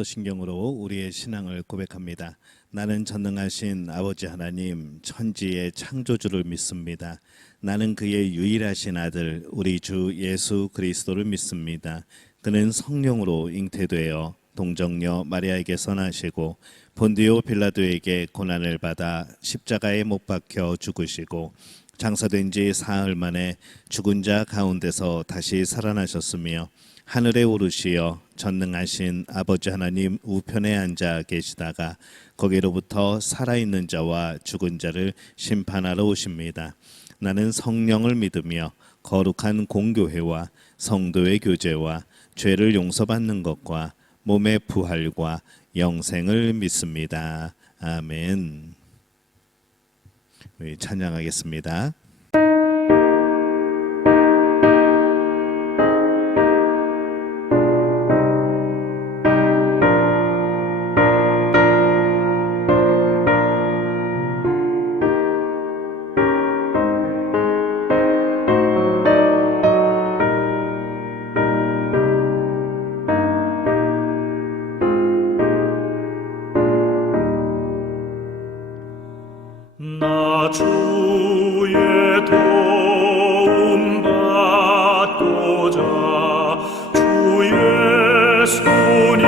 사도신경으로 우리의 신앙을 고백합니다. 나는 전능하신 아버지 하나님 천지의 창조주를 믿습니다. 나는 그의 유일하신 아들 우리 주 예수 그리스도를 믿습니다. 그는 성령으로 잉태되어 동정녀 마리아에게서 나시고 본디오 빌라도에게 고난을 받아 십자가에 못 박혀 죽으시고 장사된 지 사흘 만에 죽은 자 가운데서 다시 살아나셨으며 하늘에 오르시어 전능하신 아버지 하나님 우편에 앉아 계시다가 거기로부터 살아있는 자와 죽은 자를 심판하러 오십니다. 나는 성령을 믿으며 거룩한 공교회와 성도의 교제와 죄를 용서받는 것과 몸의 부활과 영생을 믿습니다. 아멘. 우리 찬양하겠습니다. 나 주의 도움 받고자 주의 손님께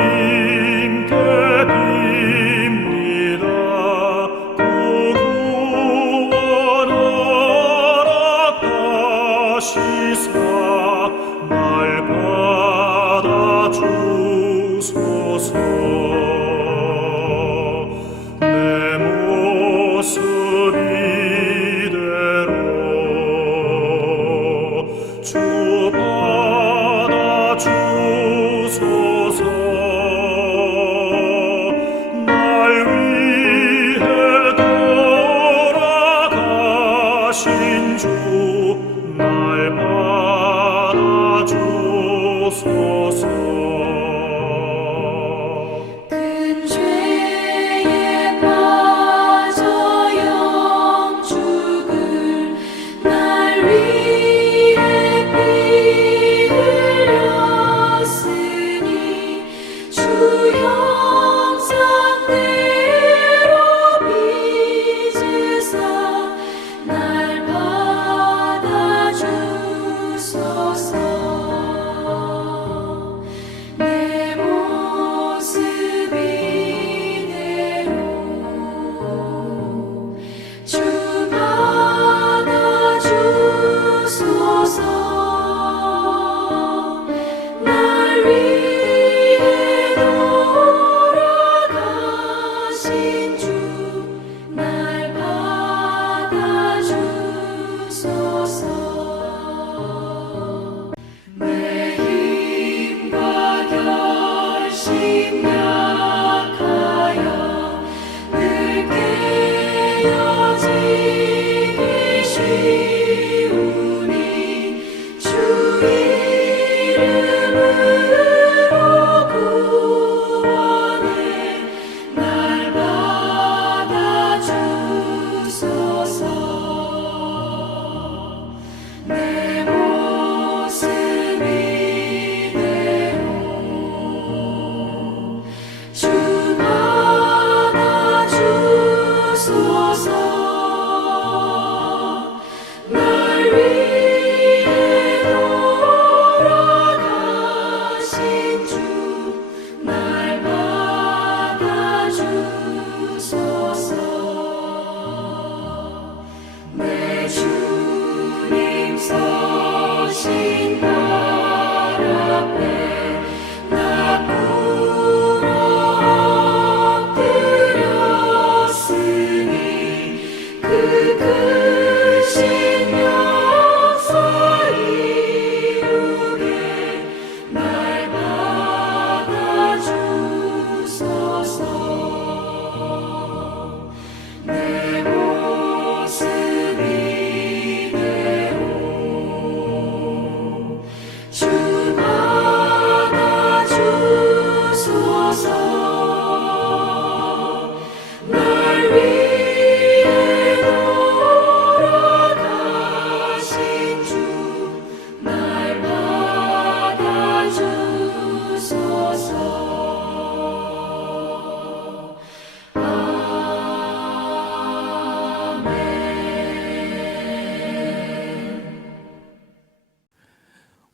빕니다. 구원하라 하시사 날 받아주소서.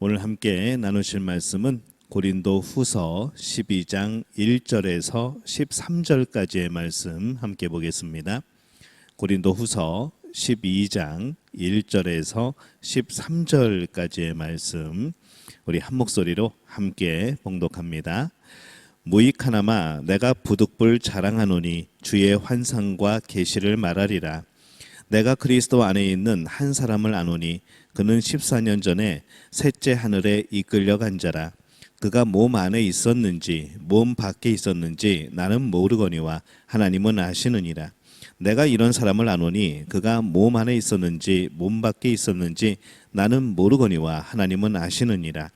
오늘 함께 나누실 말씀은 고린도 후서 12장 1절에서 13절까지의 말씀 함께 보겠습니다. 고린도 후서 12장 1절에서 13절까지의 말씀 우리 한 목소리로 함께 봉독합니다. 무익하나마 내가 부득불 자랑하노니 주의 환상과 계시를 말하리라. 내가 그리스도 안에 있는 한 사람을 아노니 그는 14년 전에 셋째 하늘에 이끌려간 자라. 그가 몸 안에 있었는지 몸 밖에 있었는지 나는 모르거니와 하나님은 아시느니라. 내가 이런 사람을 아노니 그가 몸 안에 있었는지 몸 밖에 있었는지 나는 모르거니와 하나님은 아시느니라.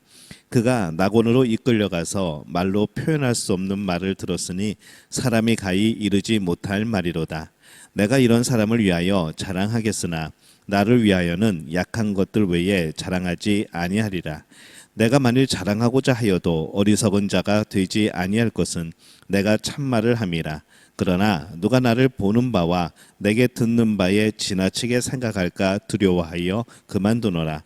그가 낙원으로 이끌려가서 말로 표현할 수 없는 말을 들었으니 사람이 가히 이르지 못할 말이로다. 내가 이런 사람을 위하여 자랑하겠으나 나를 위하여는 약한 것들 외에 자랑하지 아니하리라. 내가 만일 자랑하고자 하여도 어리석은 자가 되지 아니할 것은 내가 참말을 함이라. 그러나 누가 나를 보는 바와 내게 듣는 바에 지나치게 생각할까 두려워하여 그만두노라.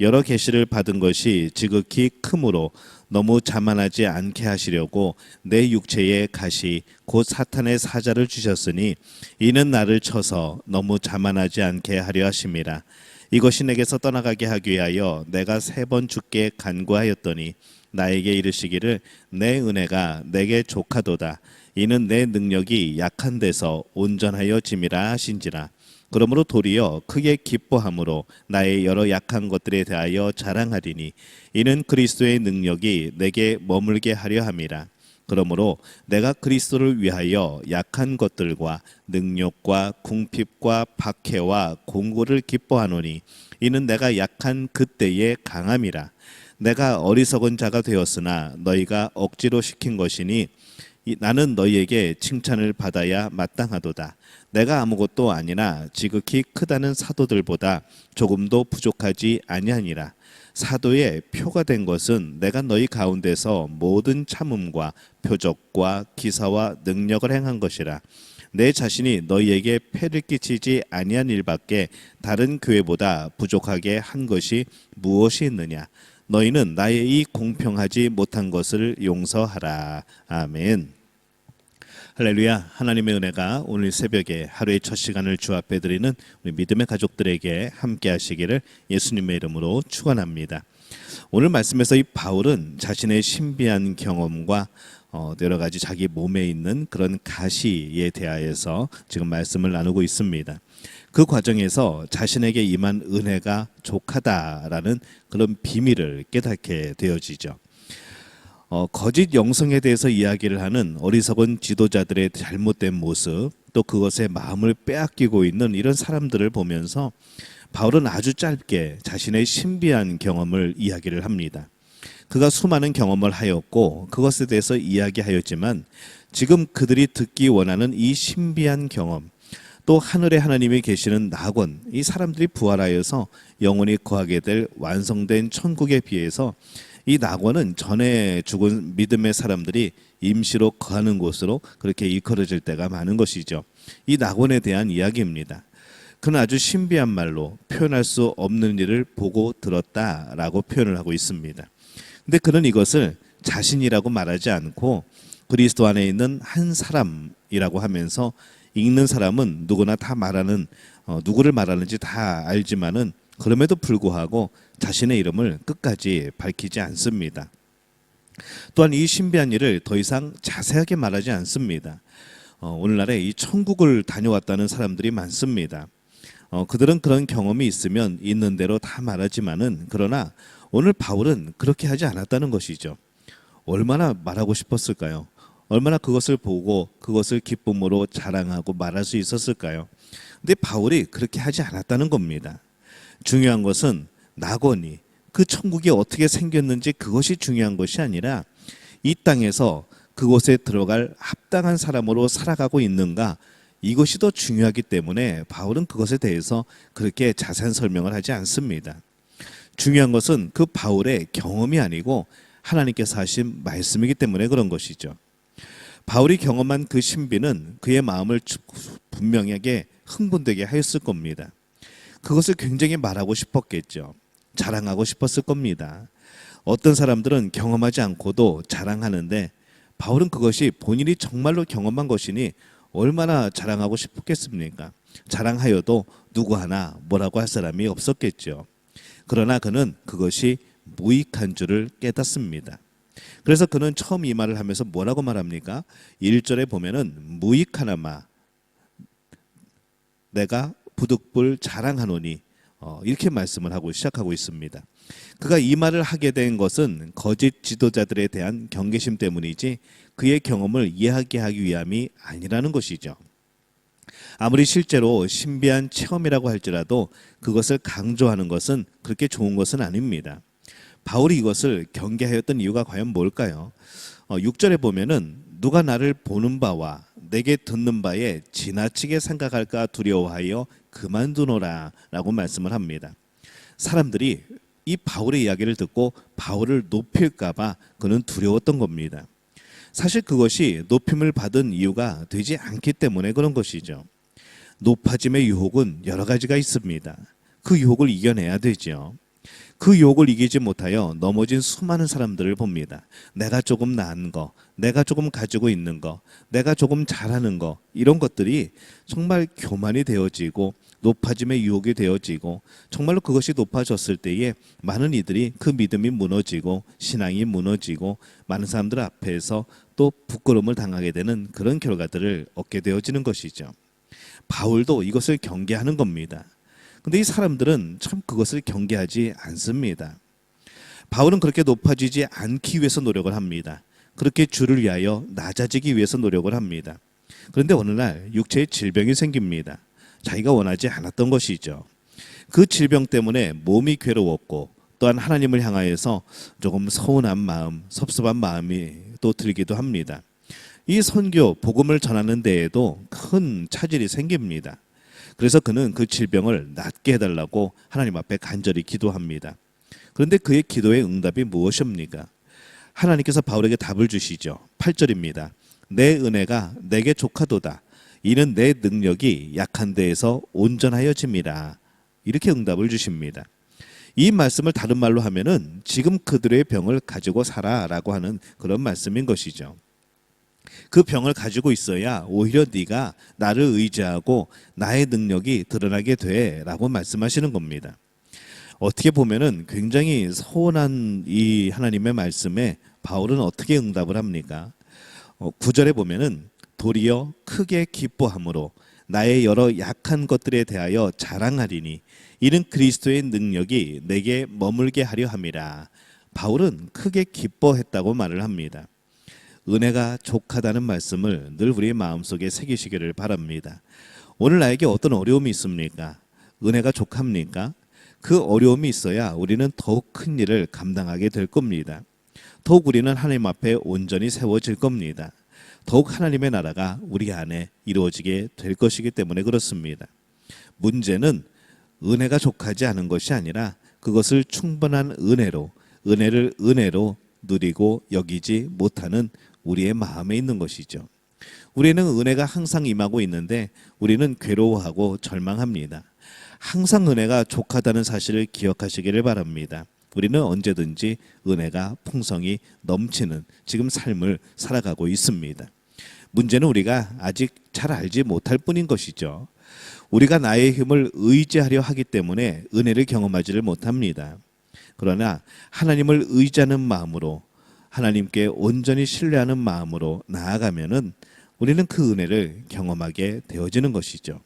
여러 계시를 받은 것이 지극히 크므로 너무 자만하지 않게 하시려고 내 육체에 가시 곧 사탄의 사자를 주셨으니 이는 나를 쳐서 너무 자만하지 않게 하려 하심이라. 이것이 내게서 떠나가게 하기 위하여 내가 3번 주께 간구하였더니 나에게 이르시기를 내 은혜가 내게 족하도다. 이는 내 능력이 약한 데서 온전하여 짐이라 하신지라. 그러므로 도리어 크게 기뻐함으로 나의 여러 약한 것들에 대하여 자랑하리니 이는 그리스도의 능력이 내게 머물게 하려 함이라. 그러므로 내가 그리스도를 위하여 약한 것들과 능력과 궁핍과 박해와 공고를 기뻐하노니 이는 내가 약한 그때의 강함이라. 내가 어리석은 자가 되었으나 너희가 억지로 시킨 것이니 나는 너희에게 칭찬을 받아야 마땅하도다. 내가 아무것도 아니나 지극히 크다는 사도들보다 조금도 부족하지 아니하니라. 사도의 표가 된 것은 내가 너희 가운데서 모든 참음과 표적과 기사와 능력을 행한 것이라. 내 자신이 너희에게 폐를 끼치지 아니한 일밖에 다른 교회보다 부족하게 한 것이 무엇이 있느냐. 너희는 나의 이 공평하지 못한 것을 용서하라. 아멘. 할렐루야. 하나님의 은혜가 오늘 새벽에 하루의 첫 시간을 주 앞에 드리는 우리 믿음의 가족들에게 함께 하시기를 예수님의 이름으로 축원합니다. 오늘 말씀에서 이 바울은 자신의 신비한 경험과 여러 가지 자기 몸에 있는 그런 가시에 대하여서 지금 말씀을 나누고 있습니다. 그 과정에서 자신에게 임한 은혜가 족하다라는 그런 비밀을 깨닫게 되어지죠. 거짓 영성에 대해서 이야기를 하는 어리석은 지도자들의 잘못된 모습, 또 그것에 마음을 빼앗기고 있는 이런 사람들을 보면서 바울은 아주 짧게 자신의 신비한 경험을 이야기를 합니다. 그가 수많은 경험을 하였고 그것에 대해서 이야기하였지만 지금 그들이 듣기 원하는 이 신비한 경험, 또 하늘에 하나님이 계시는 낙원, 이 사람들이 부활하여서 영원히 거하게 될 완성된 천국에 비해서 이 낙원은 전에 죽은 믿음의 사람들이 임시로 거하는 곳으로 그렇게 일컬어질 때가 많은 것이죠. 이 낙원에 대한 이야기입니다. 그는 아주 신비한 말로 표현할 수 없는 일을 보고 들었다라고 표현을 하고 있습니다. 근데 그는 이것을 자신이라고 말하지 않고 그리스도 안에 있는 한 사람이라고 하면서 읽는 사람은 누구나 다 말하는 누구를 말하는지 다 알지만은 그럼에도 불구하고 자신의 이름을 끝까지 밝히지 않습니다. 또한 이 신비한 일을 더 이상 자세하게 말하지 않습니다. 오늘날에 이 천국을 다녀왔다는 사람들이 많습니다. 그들은 그런 경험이 있으면 있는 대로 다 말하지만은 그러나 오늘 바울은 그렇게 하지 않았다는 것이죠. 얼마나 말하고 싶었을까요? 얼마나 그것을 보고 그것을 기쁨으로 자랑하고 말할 수 있었을까요? 근데 바울이 그렇게 하지 않았다는 겁니다. 중요한 것은 낙원이 그 천국이 어떻게 생겼는지 그것이 중요한 것이 아니라 이 땅에서 그곳에 들어갈 합당한 사람으로 살아가고 있는가, 이것이 더 중요하기 때문에 바울은 그것에 대해서 그렇게 자세한 설명을 하지 않습니다. 중요한 것은 그 바울의 경험이 아니고 하나님께서 하신 말씀이기 때문에 그런 것이죠. 바울이 경험한 그 신비는 그의 마음을 분명하게 흥분되게 하였을 겁니다. 그것을 굉장히 말하고 싶었겠죠. 자랑하고 싶었을 겁니다. 어떤 사람들은 경험하지 않고도 자랑하는데 바울은 그것이 본인이 정말로 경험한 것이니 얼마나 자랑하고 싶었겠습니까? 자랑하여도 누구 하나 뭐라고 할 사람이 없었겠죠. 그러나 그는 그것이 무익한 줄을 깨닫습니다. 그래서 그는 처음 이 말을 하면서 뭐라고 말합니까? 1절에 보면은 무익하나마 내가 부득불 자랑하노니 이렇게 말씀을 하고 시작하고 있습니다. 그가 이 말을 하게 된 것은 거짓 지도자들에 대한 경계심 때문이지 그의 경험을 이야기하기 위함이 아니라는 것이죠. 아무리 실제로 신비한 체험이라고 할지라도 그것을 강조하는 것은 그렇게 좋은 것은 아닙니다. 바울이 이것을 경계하였던 이유가 과연 뭘까요? 6절에 보면은 누가 나를 보는 바와 내게 듣는 바에 지나치게 생각할까 두려워하여 그만두노라 라고 말씀을 합니다. 사람들이 이 바울의 이야기를 듣고 바울을 높일까 봐 그는 두려웠던 겁니다. 사실 그것이 높임을 받은 이유가 되지 않기 때문에 그런 것이죠. 높아짐의 유혹은 여러 가지가 있습니다. 그 유혹을 이겨내야 되죠. 그 유혹을 이기지 못하여 넘어진 수많은 사람들을 봅니다. 내가 조금 나은 거, 내가 조금 가지고 있는 거, 내가 조금 잘하는 거, 이런 것들이 정말 교만이 되어지고 높아짐의 유혹이 되어지고 정말로 그것이 높아졌을 때에 많은 이들이 그 믿음이 무너지고 신앙이 무너지고 많은 사람들 앞에서 또 부끄러움을 당하게 되는 그런 결과들을 얻게 되어지는 것이죠. 바울도 이것을 경계하는 겁니다. 근데 이 사람들은 참 그것을 경계하지 않습니다. 바울은 그렇게 높아지지 않기 위해서 노력을 합니다. 그렇게 주를 위하여 낮아지기 위해서 노력을 합니다. 그런데 어느 날 육체에 질병이 생깁니다. 자기가 원하지 않았던 것이죠. 그 질병 때문에 몸이 괴로웠고 또한 하나님을 향하여서 조금 서운한 마음, 섭섭한 마음이 또 들기도 합니다. 이 선교, 복음을 전하는 데에도 큰 차질이 생깁니다. 그래서 그는 그 질병을 낫게 해달라고 하나님 앞에 간절히 기도합니다. 그런데 그의 기도의 응답이 무엇입니까? 하나님께서 바울에게 답을 주시죠. 8절입니다. 내 은혜가 내게 족하도다. 이는 내 능력이 약한 데에서 온전하여짐이라. 이렇게 응답을 주십니다. 이 말씀을 다른 말로 하면은 지금 그들의 병을 가지고 살아라고 하는 그런 말씀인 것이죠. 그 병을 가지고 있어야 오히려 네가 나를 의지하고 나의 능력이 드러나게 돼라고 말씀하시는 겁니다. 어떻게 보면은 굉장히 서운한 이 하나님의 말씀에 바울은 어떻게 응답을 합니까? 9절에 보면은 도리어 크게 기뻐함으로 나의 여러 약한 것들에 대하여 자랑하리니 이는 그리스도의 능력이 내게 머물게 하려 함이라. 바울은 크게 기뻐했다고 말을 합니다. 은혜가 족하다는 말씀을 늘 우리의 마음속에 새기시기를 바랍니다. 오늘 나에게 어떤 어려움이 있습니까? 은혜가 족합니까? 그 어려움이 있어야 우리는 더욱 큰 일을 감당하게 될 겁니다. 더욱 우리는 하나님 앞에 온전히 세워질 겁니다. 더욱 하나님의 나라가 우리 안에 이루어지게 될 것이기 때문에 그렇습니다. 문제는 은혜가 족하지 않은 것이 아니라 그것을 충분한 은혜를 은혜로 누리고 여기지 못하는 우리의 마음에 있는 것이죠. 우리는 은혜가 항상 임하고 있는데 우리는 괴로워하고 절망합니다. 항상 은혜가 족하다는 사실을 기억하시기를 바랍니다. 우리는 언제든지 은혜가 풍성히 넘치는 지금 삶을 살아가고 있습니다. 문제는 우리가 아직 잘 알지 못할 뿐인 것이죠. 우리가 나의 힘을 의지하려 하기 때문에 은혜를 경험하지를 못합니다. 그러나 하나님을 의지하는 마음으로 하나님께 온전히 신뢰하는 마음으로 나아가면은 우리는 그 은혜를 경험하게 되어지는 것이죠.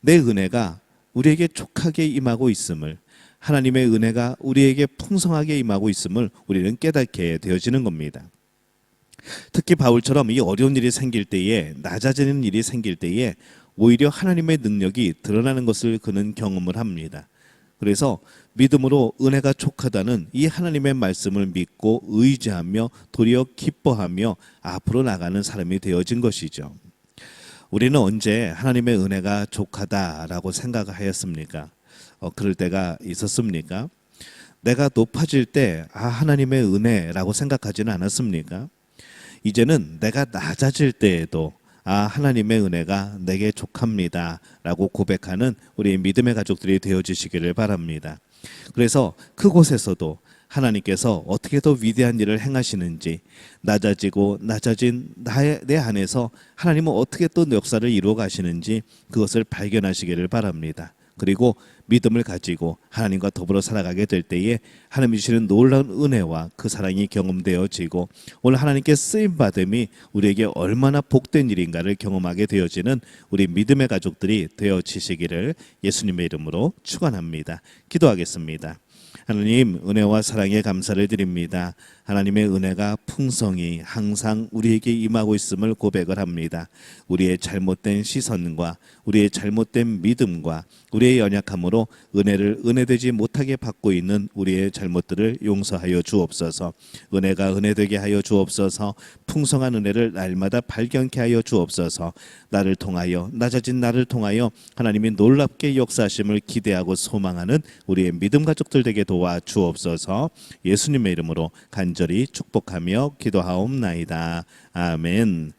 내 은혜가 우리에게 족하게 임하고 있음을, 하나님의 은혜가 우리에게 풍성하게 임하고 있음을 우리는 깨닫게 되어지는 겁니다. 특히 바울처럼 이 어려운 일이 생길 때에, 낮아지는 일이 생길 때에 오히려 하나님의 능력이 드러나는 것을 그는 경험을 합니다. 그래서 믿음으로 은혜가 족하다는 이 하나님의 말씀을 믿고 의지하며 도리어 기뻐하며 앞으로 나가는 사람이 되어진 것이죠. 우리는 언제 하나님의 은혜가 족하다라고 생각하였습니까? 그럴 때가 있었습니까? 내가 높아질 때 하나님의 은혜라고 생각하지는 않았습니까? 이제는 내가 낮아질 때에도 하나님의 은혜가 내게 족합니다라고 고백하는 우리 믿음의 가족들이 되어주시기를 바랍니다. 그래서 그곳에서도 하나님께서 어떻게 더 위대한 일을 행하시는지, 낮아지고 낮아진 내 안에서 하나님은 어떻게 또 역사를 이루어 가시는지 그것을 발견하시기를 바랍니다. 그리고 믿음을 가지고 하나님과 더불어 살아가게 될 때에 하나님이 주시는 놀라운 은혜와 그 사랑이 경험되어지고 오늘 하나님께 쓰임받음이 우리에게 얼마나 복된 일인가를 경험하게 되어지는 우리 믿음의 가족들이 되어지시기를 예수님의 이름으로 축원합니다. 기도하겠습니다. 하나님, 은혜와 사랑에 감사를 드립니다. 하나님의 은혜가 풍성히 항상 우리에게 임하고 있음을 고백을 합니다. 우리의 잘못된 시선과 우리의 잘못된 믿음과 우리의 연약함으로 은혜를 은혜되지 못하게 받고 있는 우리의 잘못들을 용서하여 주옵소서. 은혜가 은혜되게 하여 주옵소서. 풍성한 은혜를 날마다 발견케 하여 주옵소서. 나를 통하여, 낮아진 나를 통하여 하나님이 놀랍게 역사하심을 기대하고 소망하는 우리의 믿음 가족들 되게 도와 주옵소서. 예수님의 이름으로 간절히 축복하며 기도하옵나이다. 아멘.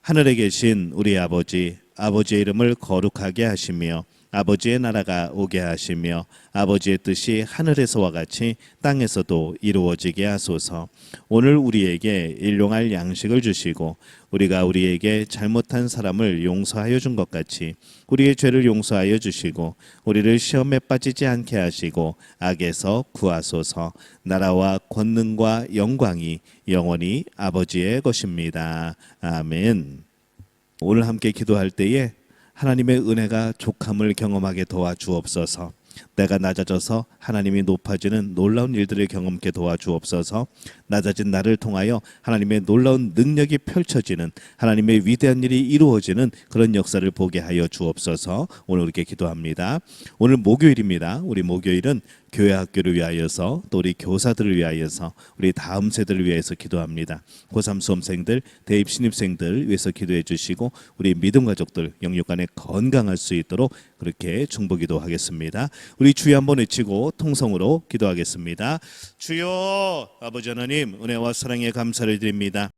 하늘에 계신 우리 아버지, 아버지의 이름을 거룩하게 하시며 아버지의 나라가 오게 하시며 아버지의 뜻이 하늘에서와 같이 땅에서도 이루어지게 하소서. 오늘 우리에게 일용할 양식을 주시고 우리가 우리에게 잘못한 사람을 용서하여 준 것 같이 우리의 죄를 용서하여 주시고 우리를 시험에 빠지지 않게 하시고 악에서 구하소서. 나라와 권능과 영광이 영원히 아버지의 것입니다. 아멘. 오늘 함께 기도할 때에 하나님의 은혜가 족함을 경험하게 도와주옵소서. 내가 낮아져서 하나님이 높아지는 놀라운 일들을 경험케 도와주옵소서. 낮아진 나를 통하여 하나님의 놀라운 능력이 펼쳐지는 하나님의 위대한 일이 이루어지는 그런 역사를 보게 하여 주옵소서. 오늘 이렇게 기도합니다. 오늘 목요일입니다. 우리 목요일은 교회 학교를 위하여서 또 우리 교사들을 위하여서 우리 다음 세대를 위해서 기도합니다. 고3 수험생들, 대입 신입생들 위해서 기도해 주시고 우리 믿음 가족들 영육간에 건강할 수 있도록 그렇게 중보기도 하겠습니다. 우리 주여 한번 외치고 통성으로 기도하겠습니다. 주여, 아버지 하나님 은혜와 사랑에 감사를 드립니다.